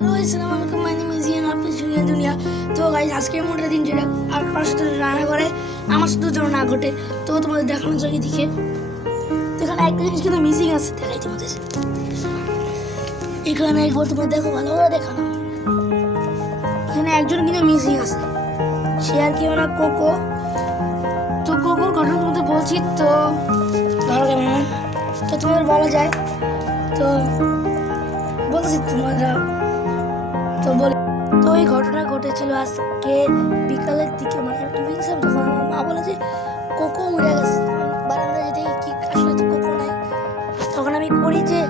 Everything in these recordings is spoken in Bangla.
Assalamualaikum, my name is Ian. আপনি শুনিয়ে দুনিয়া। তো গাইস আজকের মোটা দিন যেটা আর কারোর সাথে রান্না করে আমার সাথে যেন না ঘটে, তো তোমাদের দেখানোর জন্য দিকে এখানে একটা জিনিস কিন্তু মিসিং আছে, দেখাই তোমাদের। এখানে একবার তোমরা দেখো, ভালো করে দেখানো, এখানে একজন কিন্তু মিসিং আছে, সে আর কি না কোকো। তো কোকোর ঘটনা তোমাদের বলছি, তো ভালো কেমন তো তোমাদের বলা যায়, তো বলছি তোমরা তো বলি। তো এই ঘটনা ঘটেছিল আজকে বিকালের দিকে, মানে টিভি দেখছিলাম, তখন আমার মা বলে যে কোকো উড়ে গেছে। বারান্দায় যেতে কি আসলে তো কোকো নাই, তখন আমি করি যে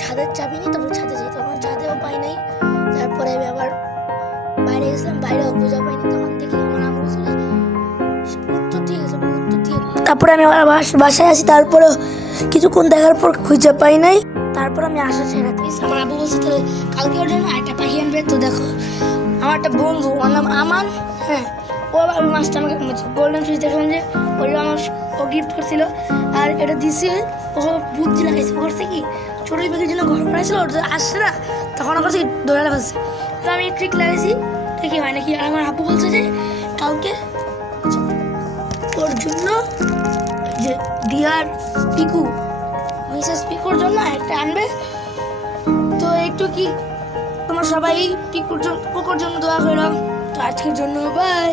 ছাদের চাবি নিই, তারপর ছাদে যাই, তখন ছাদেও পাই নাই। তারপরে আমি আবার বাইরে গেছিলাম, বাইরেও খুঁজে পাইনি, তখন দেখি আমার আম্মু বলছিল উত্তর দিয়ে গেছে, উত্তর দিয়ে। তারপরে আমি আবার বাসায় আসি, তারপরেও কিছুক্ষণ দেখার পর খুঁজে পাই নাই। তারপর আমি আসা ছেড়ে দিয়েছি। আমার আব্বু বলছে তাহলে কালকে ওর জন্য একটা পাখি আনবে। তো দেখো আমার একটা বন্ধু, ওর নাম আমান, হ্যাঁ, ও আবার ওই মাছটা আমাকে গোল্ডেন ফিশ দেখলাম যে ওই আমার ও গিফট করছিল, আর এটা দিছে ও বুদ্ধি লাগাইছে। ও করছে কি ছোটো পাখির জন্য ঘর বানাইছিল, ওটা আসছে না, তখন আমার কাছে দৌড়া লাগাচ্ছে। তো আমি ট্রিক লাগাইছি, ঠিকই হয় নাকি। আর আমার আব্বু বলছে যে কালকে ওর জন্য যে ডিয়ার পিকু, মিসেস পিকুর জন্য একটা আনবে। তো একটু কি তোমরা সবাই পিকুর জন্য, কুকুর জন্য দোয়া করো। তো আজকের জন্য বাই।